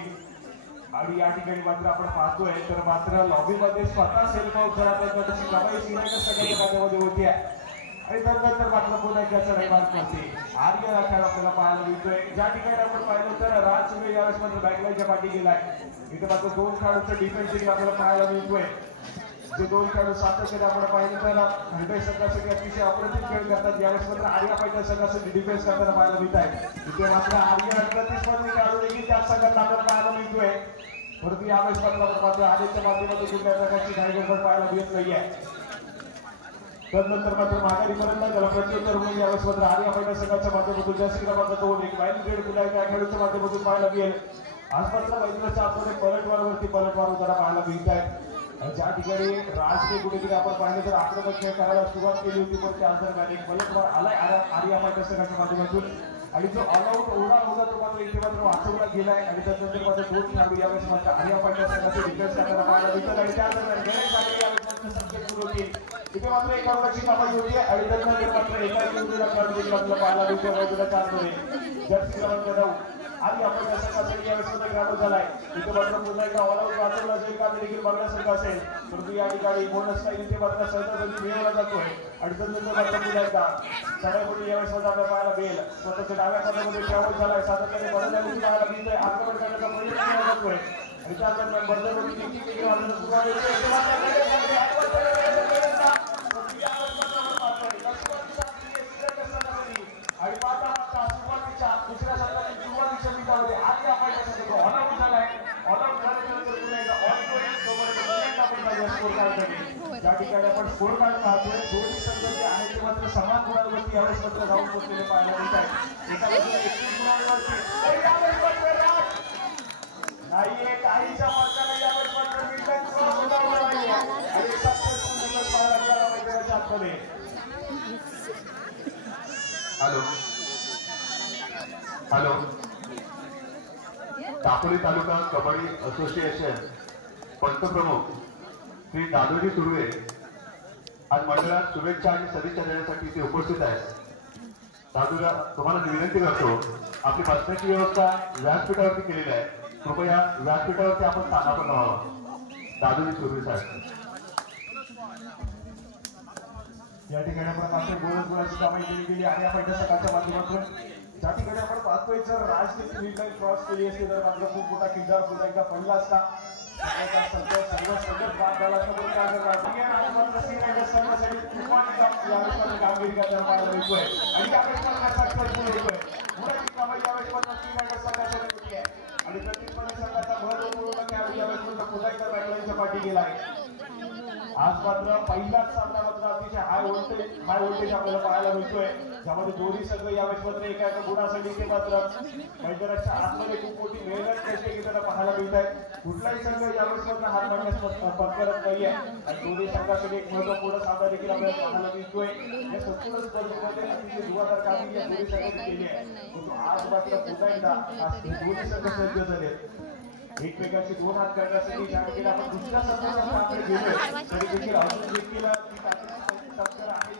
आणि या ठिकाणी मात्र आपण पाहतोय तर मात्र लॉबीमध्ये स्वतः सेल्फ आउट झाला तर तशी कमाई सिनेच्या सगळ्याच्या खात्यामध्ये होती आणि त्यानंतर मात्र पुन्हा एकदा चढाई मार्क करते. आर्य हा खेळ आपल्याला पाहायला मिळतोय. ज्या ठिकाणी आपण पाहिलं तर राज सुरे यावेळेस मात्र बॅकलाईनच्या पाठी गेलाय. इथे मात्र 2 खेळाडूंचं डिफेन्स देखील आपल्याला पाहायला मिळतोय. जे 2 खेळाडू सातत्याने आपण पाहिलं तर हृदय संघासाठी अतिशय अप्रतिम खेळ करतात. यावेळेस मात्र आर्या पाहिजे संघासाठी डिफेन्स करताना पाहायला मिळत आहे. इथे मात्र आर्य प्रतिस्पर्धी खेळाडू देखील त्या संघात आपल्याला पाहायला मिळतोय. परंतु यावेळेस मात्र आर्यच्या माध्यमातून कुठल्या प्रकारची काही गडबड पाहायला मिळत नाहीये. तदनंतर मात्र माघारी पर्यंत त्याला प्रत्युत्तर म्हणून यावेळेस मात्र आर्या पहिल्या संघाच्या माध्यमातून जर्सी क्रमांक 2 एक वाईल्ड ग्रेड पुन्हा त्या खेळाडूच्या माध्यमातून पाहायला मिळेल. आज मात्र मैदानाच्या आतमध्ये पलटवार उतारा पाहायला मिळत आहे. ज्या ठिकाणी राजने कुठेतरी आपण पाहिलं तर आक्रमक खेळ करायला सुरुवात केली होती पण त्या दरम्यान एक पलटवार आलाय आर्या पहिल्या संघाच्या माध्यमातून आणि जो ऑल आउट ओढा होता तो मात्र इथे मात्र वाचवला गेलाय आणि त्यानंतर मात्र 2 खेळाडू यावेळेस मात्र आर्या पहिल्या संघाचे डिफेन्स करताना पाहायला मिळतात आणि त्या दरम्यान गणेश झाले यावेळेस मात्र संकेत सुरू होतील. इथे मात्र एका वर्षाची कामाची होती आणि त्यानंतर मात्र एका खेळाडूला खेळाडू देखील आपल्याला पाहायला मिळतो मैदानाच्या आतमध्ये जर्सी क्रमांक 9 आणि आपण या संघासाठी यावेळेस सुद्धा ग्राउंड झालाय. इथे मात्र पुन्हा एकदा ऑल आउट वाचवला जाईल का देखील बघण्यासारखं असेल. परंतु या ठिकाणी बोनस टाईम इथे मात्र सहजासहजी मिळवला जातोय आणि त्यानंतर मात्र पुन्हा एकदा चढाईपटू यावेळेस मात्र आपल्याला पाहायला मिळेल. स्वतःच्या डाव्या खात्यामध्ये ट्रॅव्हल झालाय. सातत्याने बदलण्याची पाहायला मिळतोय. आक्रमण करण्याचा प्रयत्न केला जातोय आणि त्या दरम्यान बदलण्याची टिकटिक वाजवण्यास सुरुवात आणि पाहता सुरुवातीच्या दुसऱ्या सत्राची सुरुवातीच्या मिनिटामध्ये आधी आपण ऑल आउट झालाय. ऑल आउट झाल्यानंतर पुन्हा एकदा ऑल गोइंग आपण ज्या ठिकाणी आपण स्कोर कार्ड पाहतोय दोन्ही संघ जे आहेत ते मात्र समान गुणांवरती यावेळेस मात्र जाऊन पोहोचलेले पाहायला मिळत आहे. एका बाजूला 21 गुणांवरती नाहीये काहीच्या मार्गाने यावेळेस मात्र मिळतात आणि सक्सेसफुल पाहायला मिळाला मैदानाच्या आतमध्ये. हॅलो दापोली तालुका कबड्डी असोसिएशन पंतप्रमुख श्री दादोजी सुर्वे आज मंडळात शुभेच्छा आणि सदिच्छा देण्यासाठी ते उपस्थित आहेत. दादूला तुम्हाला विनंती करतो आपली बसण्याची व्यवस्था व्यासपीठावरती केलेली आहे. कृपया व्यासपीठावरती आपण स्थानापन्न व्हावं. दादोजी सुर्वे साहेब या ठिकाणी आपण मात्र गोळाची कामाई केली गेली आणि आपण त्या सकाळच्या माध्यमातून ज्या ठिकाणी आपण पाहतोय जर राजनीती लीड क्रॉस केली असती तर मात्र खूप मोठा किल्ला पुन्हा एकदा पडला असता. सर्व सगळं बाद झाला असता कामगिरी करताना पाहायला मिळतोय आणि सक्सेसफुल होतोय. मोठी कामाई यावेळेस मात्र होती आहे आणि प्रतिस्पर्धी संघाचा महत्वपूर्ण खेळाडू यावेळेस पुन्हा एकदा बॅकलाईनच्या पाठी गेला आहे. आज मात्र पहिलाच सामना मात्र अतिशय हाय व्होल्टेज आपल्याला पाहायला मिळतोय. ज्यामध्ये दोन्ही संघ यावेळेस मात्र एका एका गुणासाठी ते मात्र मैदानाच्या आतमध्ये खूप मोठी मेहनत कशी घेताना पाहायला मिळत आहे. कुठलाही संघ यावेळेस मात्र हार मानण्यास पत्करत नाहीये आणि दोन्ही संघाकडे एक महत्वपूर्ण सामना देखील आपल्याला पाहायला मिळतोय. या संपूर्ण स्पर्धेमध्ये अतिशय धुवाधार कामगिरी या दोन्ही संघांनी केली आहे. आज मात्र पुन्हा एकदा दोन्ही संघ सज्ज झाले एकमेकांची दोन हात करण्यासाठी ज्या ठिकाणी आपण दुसऱ्या संघाकडे आपण गेलो तरी देखील अजून देखील टक्कर आहे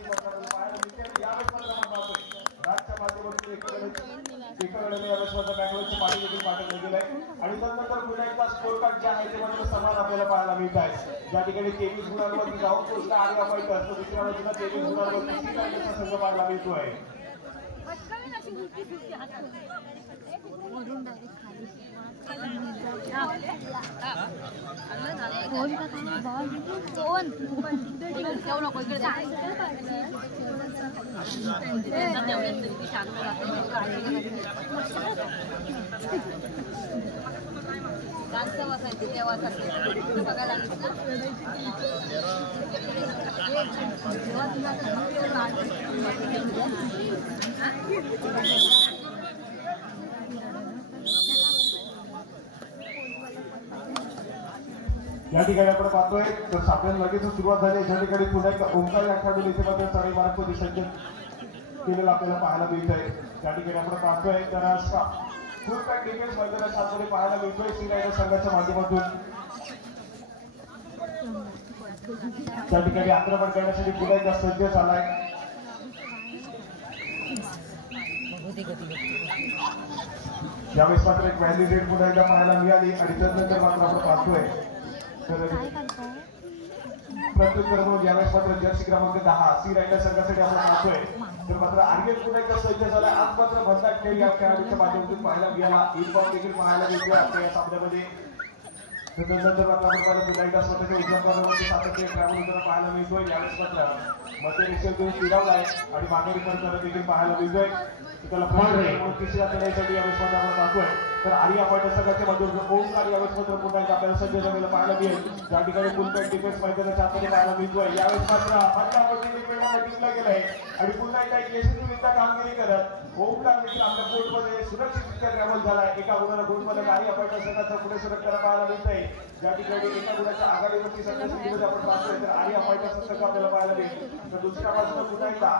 पाहायला मिळते. यावेळेस मात्र आपण राजच्या माध्यमातून एकाकडे यावेळेस मात्र बॅकवर्डचे पाणी देखील पाठवले गेले आहे आणि त्यानंतर पुन्हा एकदा स्कोर कार्ड जे आहे ते मात्र समान आपल्याला पाहायला मिळत आहे. ज्या ठिकाणी 23 गुणांवरती जाऊन पोहोचला आणि आपण तर दुसऱ्या बाजूला 23 गुणांवरती श्रीलंकेचा संघ पाहायला मिळतो आहे. या ठिकाणी आपण पाहतोय तर सामन्याला लगेच सुरुवात झाली. ज्या ठिकाणी पुन्हा एकदा ओंकार या खेळाडू इथे मात्र साडे मार्कमध्ये सज्ज केलेलं आपल्याला पाहायला मिळत आहे. त्या ठिकाणी आपण पाहतोय तर फुल पॅक डिफेन्स मैदानाच्या आतमध्ये पाहायला मिळतोय श्रीरायडर संघाच्या माध्यमातून. त्या ठिकाणी आक्रमण करण्यासाठी पुन्हा एकदा सज्ज झालाय. यावेळेस मात्र एक व्हॅल्यू रेट पुन्हा एकदा पाहायला मिळाली आणि त्यानंतर मात्र आपण पाहतोय प्रत्युत्तर म्हणून यावेळेस मात्र जर्सी क्रमांक 10 सी रायडर संघासाठी आपण पाहतोय तर मात्र आर्गेट पुन्हा एकदा सज्ज झाला. आज मात्र भन्नाट खेळ या खेळाडूच्या माध्यमातून पाहायला मिळाला. इनबॉल देखील पाहायला मिळतोय आपल्या या सामन्यामध्ये. त्यानंतर मात्र आपण पुन्हा एकदा स्वतःच्या उजव्या कॉर्नरवरती सातत्य ट्रॅव्हल होताना पाहायला मिळतोय. यावेळेस मात्र मध्य रेषेवर देऊन फिरवला आहे आणि माघारी करताना देखील पाहायला मिळतोय. त्याला तिसऱ्या खेळासाठी यावेळेस मात्र आपण पाहतोय तर आर्या फायटर संघाच्या माध्यमातून ओंकार यावेळेस मात्र पुन्हा एकदा आपल्याला सज्ज झालेलं पाहायला मिळेल. त्या ठिकाणी फुल पॅक डिफेन्स मैदानाच्या आतमध्ये पाहायला मिळतोय. यावेळेस मात्र टिकला गेलाय आणि पुन्हा एकदा यशस्वीरित्या कामगिरी करत ओंकार देखील आपल्या कोर्टमध्ये सुरक्षितरित्या ट्रॅव्हल झालाय. एका गुणाला गोलमध्ये आर्या फायटर संघाचा पुढे सुरत करायला पाहायला मिळतंय. ज्या ठिकाणी एका गुणाच्या आघाडीवरती संघामध्ये आपण पाहतोय तर आर्या फायटर संघ आपल्याला पाहायला मिळेल. तर दुसऱ्या बाजूला पुन्हा एकदा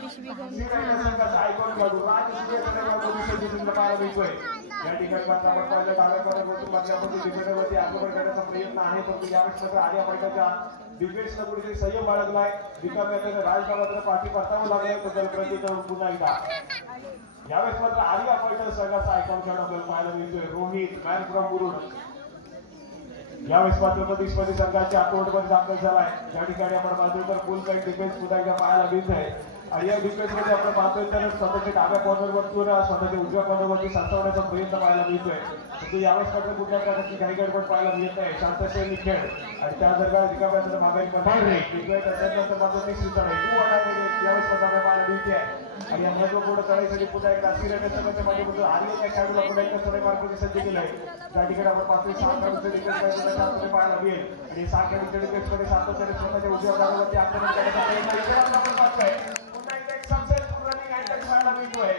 संघाचा आयकॉन खेळाडू राज पाहायला मिळतोय. या ठिकाणी मात्र आपण पाहिलं डाव्या कॉर्नरवरतून आपण डिफेंडरवरती आक्रमण करण्याचा प्रयत्न आहे परंतु यावेळेस मात्र आर्या फायटरच्या डिफेन्सला कुठेतरी संयम बाळगलाय. रिकाम्या राजला मात्र पाठी परतावं लागलंय बद्दल प्रत्युत्तर पुन्हा एकदा यावेळेस मात्र आर्या फायटर संघाचा आयकॉन खेळाडू आपल्याला पाहायला मिळतोय रोहित मॅन फ्रॉम मुरुड. यावेळेस मात्र प्रतिस्पर्धी संघाच्या आतोडमध्ये दाखल झालाय. या ठिकाणी आपण पाहतोय तर फुल पॅक डिफेन्स पुन्हा एकदा पाहायला मिळतंय आणि या डिफेन्स मध्ये आपण पाहतोय तर स्वतःच्या डाव्या कॉर्नरवरती स्वतःच्या उजव्या कॉर्नरवरती साचवण्याचा प्रयत्न पाहायला मिळतोय. परंतु यावेळेस मात्र कुठल्या प्रकारची काही गडबड पाहायला मिळत नाही. शांततेने खेळ आणि त्या दरम्यान रिकाम्या माघारी त्यानंतर मात्र तिसरी चढाई यावेळेस मात्र आपल्याला पाहायला मिळते आहे आणि या महत्वपूर्ण चढाईसाठी पुन्हा एकदा श्रीरायडर संघाच्या माध्यमातून आर्या या खेळाडूला पुन्हा एकदा चढाई मार्गाने सज्ज केलं आहे. त्या ठिकाणी आपण पाहतोय 6 खेळाडूंचे डिफेन्स पाहायला मिळेल आणि 6 खेळाडूंच्या डिफेन्समध्ये सातत्याने स्वतःच्या उजव्या भागावरती आक्रमण करण्याचा प्रयत्न आपण पाहतोय. पुन्हा एकदा एक सक्सेसफुल रनिंग अटॅक पाहायला मिळतोय.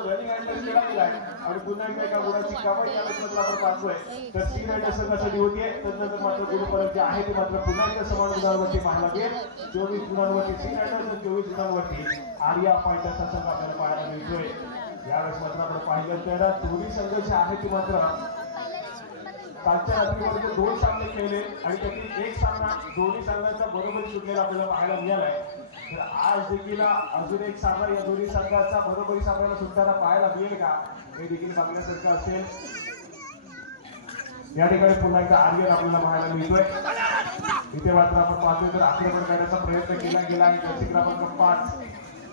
रनिंग अटॅक केला गेलाय आणि पुन्हा एकदा एका गुणाची कमाई यावेळेस आपण पाहतोय तर श्रीरायडर संघासाठी होतीये. त्यानंतर मात्र गुणफलक जे आहे ते मात्र पुन्हा एकदा समान गुणांवरती पाहायला मिळेल. 24 गुणांवरती श्रीरायडर 24 गुणांवरती आर्या फायटरचा संघ आपल्याला पाहायला मिळतोय. यावेळेस मात्र आपण पाहिलं तर दोन्ही संघ जे आहे ते मात्र कालच्या रात्रीमध्ये 2 सामने खेळले आणि त्यातील एक सामना दोन्ही संघांचा बरोबरी सुटलेला आपल्याला पाहायला मिळालाय. तर आज देखील अजून एक सामना या दोन्ही संघाचा बरोबरी सामन्याला सुटताना पाहायला मिळेल का हे देखील बघण्यासारखं असेल. या ठिकाणी पुन्हा एकदा आर्यन आपल्याला पाहायला मिळतोय. इथे मात्र आपण पाहतोय तर आक्रमण करण्याचा प्रयत्न केला गेला आहे. जर्सी क्रमांक 5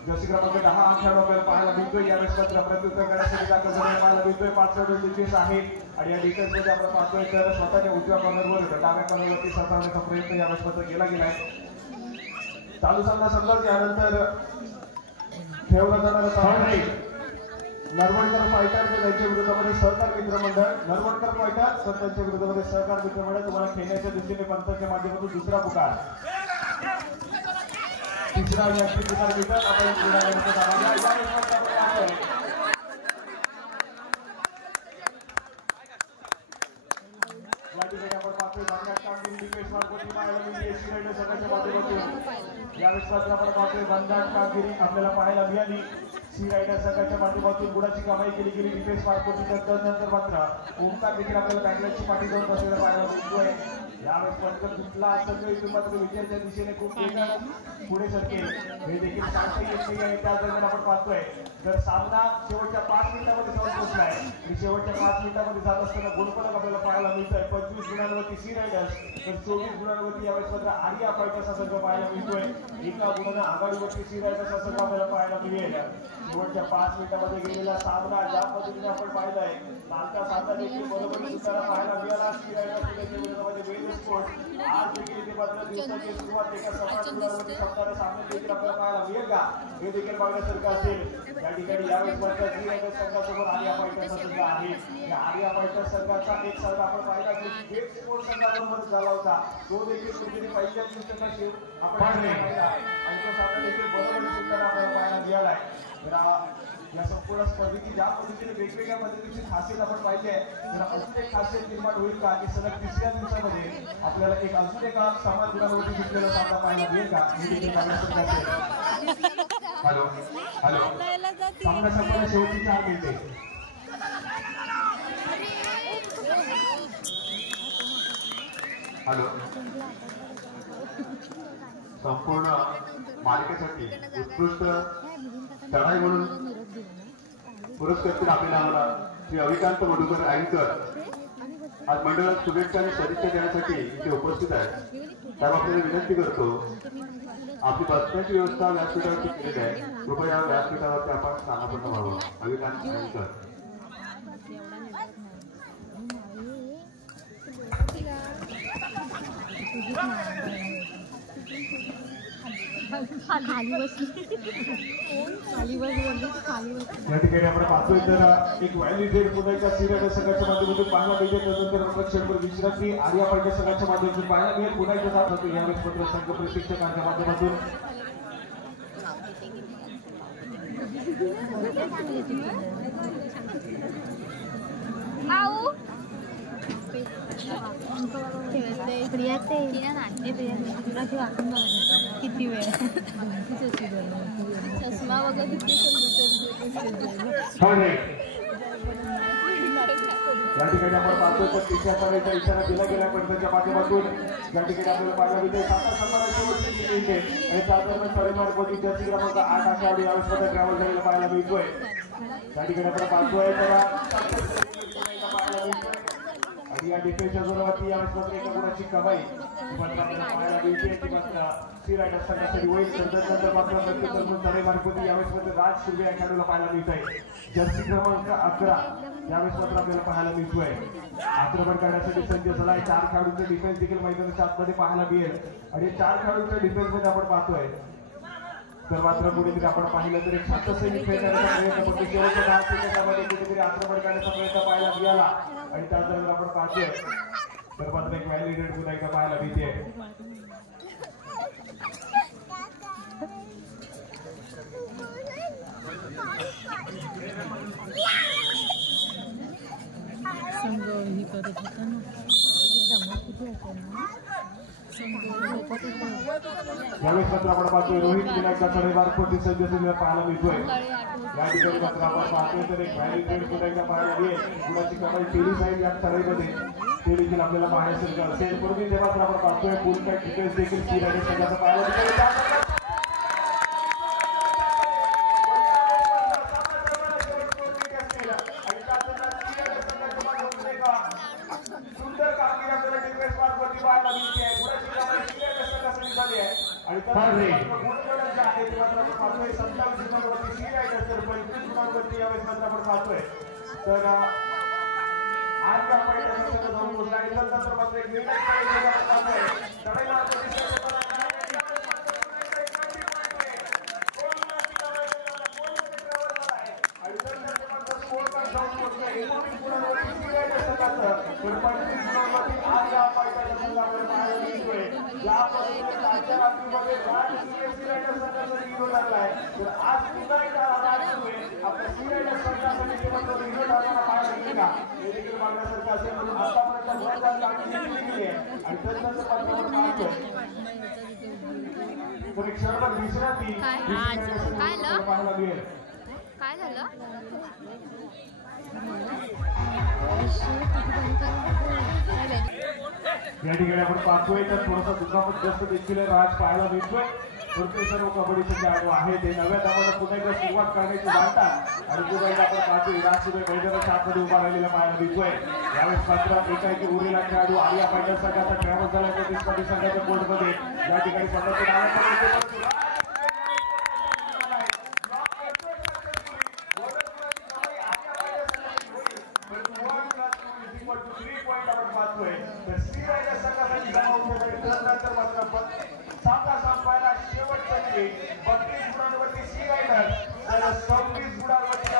जर्सी क्रमांक 10 हा खेळाडू आपल्याला पाहायला मिळतोय. यावेळेस मात्र प्रत्युत्तर करण्यासाठी दाखल झालेला पाहायला मिळतोय. 5 खेळाडू डिफेन्स आहे आणि या डिफेन्समध्ये आपण पाहतोय तर स्वतःच्या उजव्या कॉर्नरवर डाव्या कॉर्नरवरती साचवण्याचा प्रयत्न यावेळेस मात्र केला गेलाय. चालू सामना संपला त्यानंतर खेळवला जाणारा सामना नरवणकर फायटर त्यांच्या विरोधामध्ये सहकार मित्र मंडळ नरवणकर फायटर तर त्यांच्या विरोधामध्ये सहकार मित्र मंडळ तुम्हाला खेळण्याच्या दृष्टीने पंचांच्या माध्यमातून दुसरा पुकार तिसरा व्यक्ती पुन्हा भेटत आपण क्रीडांगणाचा दावा घ्या. या ठिकाणी आपण पाहतोय भांडणात कामगिरी दीपेश मार्कोटी पाहायला मिळते सी रायडर संघाच्या माध्यमातून. यावेळेस मात्र आपण पाहतोय भांडणात कामगिरी आपल्याला पाहायला मिळाली. सी रायडर संघाच्या माध्यमातून गुणाची कमाई केली गेली दीपेश मार्कोटी. नंतर मात्र ओमकार देखील आपल्याला बँगलोरची पाठी जाऊन बसलेला पाहायला मिळतोय. यावेळेस पटकन तुटला संघ इथून मात्र विजयाच्या दिशेने खूप पुढे सरकेल हे देखील सांगता येत नाही आहे. त्या दरम्यान आपण पाहतोय तर सामना शेवटच्या 5 मिनिटांमध्ये जाऊन पोहोचलाय आणि शेवटच्या 5 मिनिटांमध्ये जात असताना गुणफलक आपल्याला पाहायला मिळतोय. 25 गुणांवरती सी रायडर्स तर 24 गुणांवरती यावेळेस मात्र आर्या फायटर्स हा संघ पाहायला मिळतोय. एका गुणानं आघाडीवरती सी रायडर्स हा संघ आपल्याला पाहायला मिळेल. शेवटच्या 5 मिनिटांमध्ये गेलेला सामना ज्या पद्धतीने आपण पाहिलाय मागचा सामना देखील बरोबर सुद्धा पाहायला मिळाला. सी रायडर्स स्पोर्ट आज देखील ते मात्र दिवसाची सुरुवात एका सपाट गुणांवरती संपणारा सामना देखील आपल्याला पाहायला मिळेल का हे देखील बघण्यासारखं असेल. या ठिकाणी यावेळेस मात्र सी रायडर्स संघासमोर आर्या फायटर्स संघ आहे. या आर्या फायटर्स संघाचा एक सामना आपण पाहिला की गेट स्पोर्ट संघाबरोबर झाला होता. तो देखील कुठेतरी पहिल्या दिवसाचा आपण पाहिला आणि तो सामना देखील बरोबर सुद्धा आपल्याला पाहायला मिळालाय. तर या संपूर्ण स्पर्धेची ज्या पद्धतीने वेगवेगळ्या पद्धतीची खासियत आपण पाहिली आहे तर अजून एक खासियत निर्माण होईल का की सलग तिसऱ्या दिवसामध्ये आपल्याला एक अजून एक समान गुणांवरती जिंकलेला सामना पाहायला मिळेल का हे देखील बघण्यासारखं असेल. हॅलो हॅलो सामना संपन्न शेवटची 4 मिनिटे. हॅलो संपूर्ण मालिकेसाठी उत्कृष्ट चढाई म्हणून पुरस्कृत आपल्याला श्री अविकांत मधुकर अँकर आज मंडळात शुभेच्छा आणि सदिच्छा देण्यासाठी इथे उपस्थित आहेत. त्याबाबतीत विनंती करतो आपली बसण्याची व्यवस्था व्यासपीठावरती केलेली आहे. कृपया व्यासपीठावरती आपण स्थानापन्न व्हावं. अविकांत अँकर या ठिकाणी आपण पाहतोय तर एक व्हॅलिडेड पुन्हा सी रायडर संघाच्या माध्यमातून पाहायला मिळते. त्यानंतर क्षणभर विश्रांती आर्या फायटर संघाच्या माध्यमातून पाहायला मिळेल. पुन्हा एकदा जात होतो यावेळेस पत्र संघ प्रशिक्षकांच्या माध्यमातून किती वेळ चष्मा वगैरे या ठिकाणी आपण पाहतो तर तिसऱ्या पाण्याचा इशारा दिला गेला पडद्याच्या माध्यमातून या ठिकाणी आपल्याला पाहायला मिळते. 7 शेवटची गेली आणि त्या दरम्यान परिमाणपती जर्सी क्रमांक 8 आठवडी यावेळेस ट्रॅव्हल झालेला पाहायला मिळतोय. त्या ठिकाणी आपण पाहतोय आणि या डिफेन्सच्या जोरावरती यावेळेस मात्र एका गुणाची कमाई पाहायला मिळते की मात्र सी रायडर्स संघासाठी होईल. नंतर मात्र तरे मार्फती यावेळेस मात्र राज सुर्वे या खेळाडूला पाहायला मिळत आहे. जर्सी क्रमांक 11 यावेळेस मात्र आपल्याला पाहायला मिळतोय. आक्रमण करण्यासाठी सज्ज झालाय. 4 खेळाडूंचे डिफेन्स देखील मैदानाच्या आतमध्ये पाहायला मिळेल आणि 4 खेळाडूंच्या डिफेन्स मध्ये आपण पाहतोय तर मात्र कुठेतरी आपण पाहिलं तर एक शांत सैनिक खेळ करण्याचा प्रयत्न करतो. शेवटच्या 10 सेकंदामध्ये कुठेतरी आक्रमण करण्याचा प्रयत्न पाहायला मिळाला आणि त्यानंतर आपण पाहतोय तर मात्र एक व्हॅलिडेड पुन्हा एकदा पाहायला मिळते. यावेळेस मात्र आपण पाहतोय रोहित विनायकचा चढेवार कोटी सज्ज पाहायला मिळतोय. या ठिकाणी मात्र आपण पाहतोय तर एक व्हॅलिडेड पुन्हा एकदा पाहायला मिळेल. गुणाची कमाई केली जाईल या चढाईमध्ये ते देखील आपल्याला पाहण्यासारखं असेल. पूर्वी जेव्हा आपण पाहतोय फुल काय डिटेल्स देखील सी रायडर संघाचा पाहायला मिळेल. सुंदर कामगिरी आपल्याला डिफेन्स मार्कवरती पाहायला मिळते आहे. आणि पाहतोय 27 गुणांवरती सी रायडर्स तर 25 गुणांवरती यावेळेस मात्र आपण पाहतोय तर आज आपण जाऊन पोहोचला आणि नंतर मात्र एक तर आज पुन्हा एकदा आपल्या सीआयच्या स्पर्धासाठी केवळ रिझल्ट आपल्याला पाहायला मिळेल का हे देखील मागण्यासारखं असेल म्हणून आतापर्यंत महत्त्वाची कामगिरी केली आहे आणि त्यानंतर पत्रावर पाहतोय तर एक क्षणभर विश्रांती पाहायला मिळेल. काय झालं या ठिकाणी आपण पाहतोय तर थोडासा दुखापत जास्त देखील राज पाहायला मिळतोय. तर ते सर्व कबड्डीचे खेळाडू आहेत ते नव्या धावाला पुन्हा एकदा सुरुवात करण्याची जाणतात आणि पुन्हा एकदा आपण पाहतो विधानसभा मैदानाच्या आतमध्ये उभा राहिलेला पाहायला मिळतोय. यावेळेस मात्र एकाएकी उरलेला खेळाडू आलिया फायटर संघाचा ट्रॅव्हल झाला प्रतिस्पर्धी संघाच्या कोर्टमध्ये या ठिकाणी स्वतःच्या संपायला शेवटच्या 32 गुणांवरती सी रायडर 26 गुणांवरती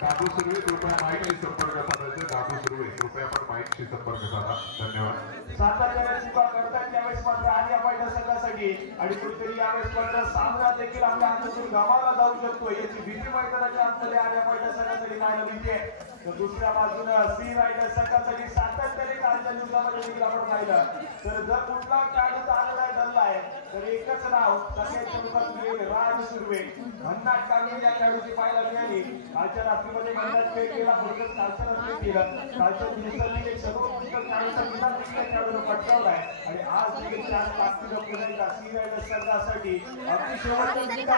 दादू सुर्वे कृपया माईकशी संपर्क साधायचा. दादू सुर्वे कृपया आपण माईकशी संपर्क साधा. धन्यवाद. साताऱ्याला चुका करतात त्यावेळेस मात्र आलिया फायटर संघासाठी आणि कुठेतरी यावेळेस मात्र सामना देखील आपल्या हातातून गमावला जाऊ शकतो याची भीती मैदानाच्या आतमध्ये आलिया फायटर संघासाठी पाहायला मिळते. तर दुसऱ्या बाजूने सी रायडर संघासाठी सातत्याने कालच्या दिवसामध्ये देखील आपण पाहिलं तर जर कुठला खेळाडू आलेला आहे धरला आहे तर एकच नाव सगळ्यांच्या मुखात येईल राज सुर्वे. भन्नाट कामगिरी या खेळाडूची पाहायला मिळाली. कालच्या रात्रीमध्ये भन्नाट खेळ केला फक्त कालच्या रात्री केलं. कालच्या दिवसांनी एक सर्वोत्कृष्ट खेळाडूचा विधान देखील खेळाडूने पटकावलाय आणि आज देखील त्याच ताकदीनं पुन्हा सी रायडर संघासाठी अगदी शेवटच्या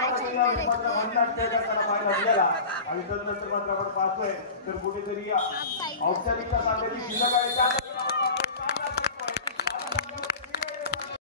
मात्र भन्नाट खेळ करताना पाहायला मिळाला आणि त्यानंतर मात्र आपण पाहतोय तर कुठेतरी औपचारिकता साधण्याची शिल्लक आहे.